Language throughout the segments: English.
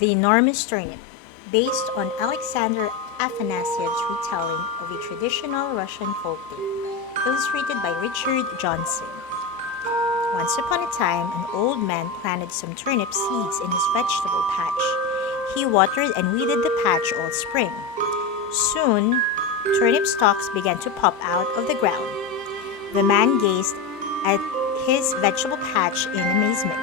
The Enormous Turnip, based on Alexander Afanasyev's retelling of a traditional Russian folk tale, illustrated by Richard Johnson. Once upon a time, an old man planted some turnip seeds in his vegetable patch. He watered and weeded the patch all spring. Soon, turnip stalks began to pop out of the ground. The man gazed at his vegetable patch in amazement.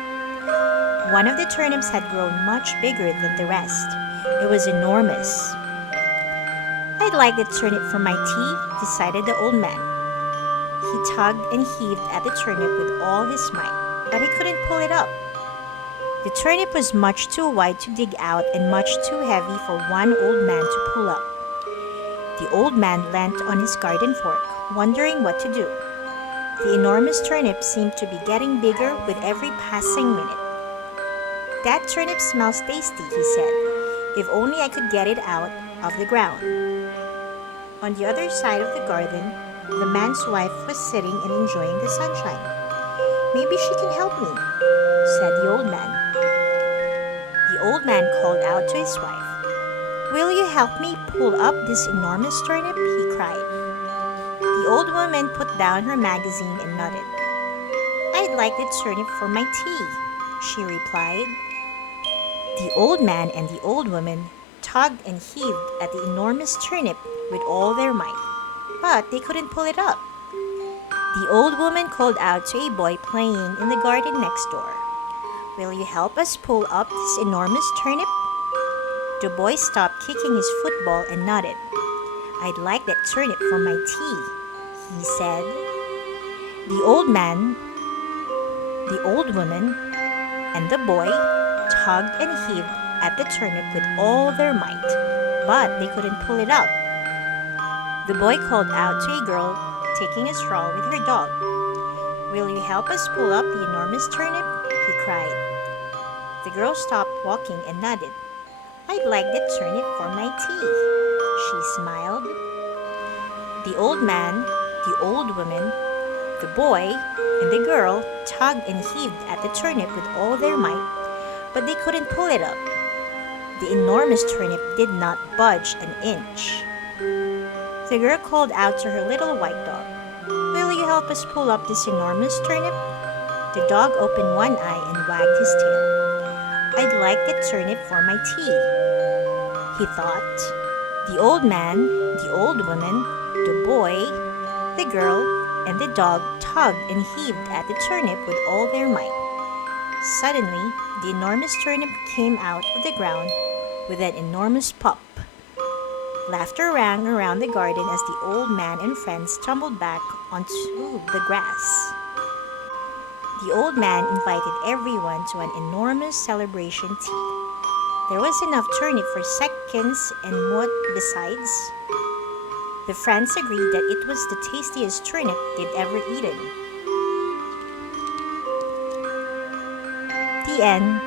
One of the turnips had grown much bigger than the rest. It was enormous. "I'd like the turnip for my tea," decided the old man. He tugged and heaved at the turnip with all his might, but he couldn't pull it up. The turnip was much too wide to dig out and much too heavy for one old man to pull up. The old man leant on his garden fork, wondering what to do. The enormous turnip seemed to be getting bigger with every passing minute. "That turnip smells tasty," he said. "If only I could get it out of the ground." On the other side of the garden, the man's wife was sitting and enjoying the sunshine. "Maybe she can help me," said the old man. The old man called out to his wife. "Will you help me pull up this enormous turnip?" he cried. The old woman put down her magazine and nodded. "I'd like the turnip for my tea," she replied. The old man and the old woman tugged and heaved at the enormous turnip with all their might, but they couldn't pull it up. The old woman called out to a boy playing in the garden next door. "Will you help us pull up this enormous turnip?" The boy stopped kicking his football and nodded. "I'd like that turnip for my tea," he said. The old man, the old woman, and the boy tugged and heaved at the turnip with all their might, but they couldn't pull it up. The boy called out to a girl taking a stroll with her dog. "Will you help us pull up the enormous turnip?" he cried. The girl stopped walking and nodded. "I'd like that turnip for my tea," she smiled. The old man, the old woman, the boy, and the girl tugged and heaved at the turnip with all their might, but they couldn't pull it up. The enormous turnip did not budge an inch. The girl called out to her little white dog. "Will you help us pull up this enormous turnip?" The dog opened one eye and wagged his tail. "I'd like that turnip for my tea," he thought. The old man, the old woman, the boy, the girl, and the dog tugged and heaved at the turnip with all their might. Suddenly, the enormous turnip came out of the ground with an enormous pop. Laughter rang around the garden as the old man and friends tumbled back onto the grass. The old man invited everyone to an enormous celebration tea. There was enough turnip for seconds, and what besides? The friends agreed that it was the tastiest turnip they'd ever eaten. The end.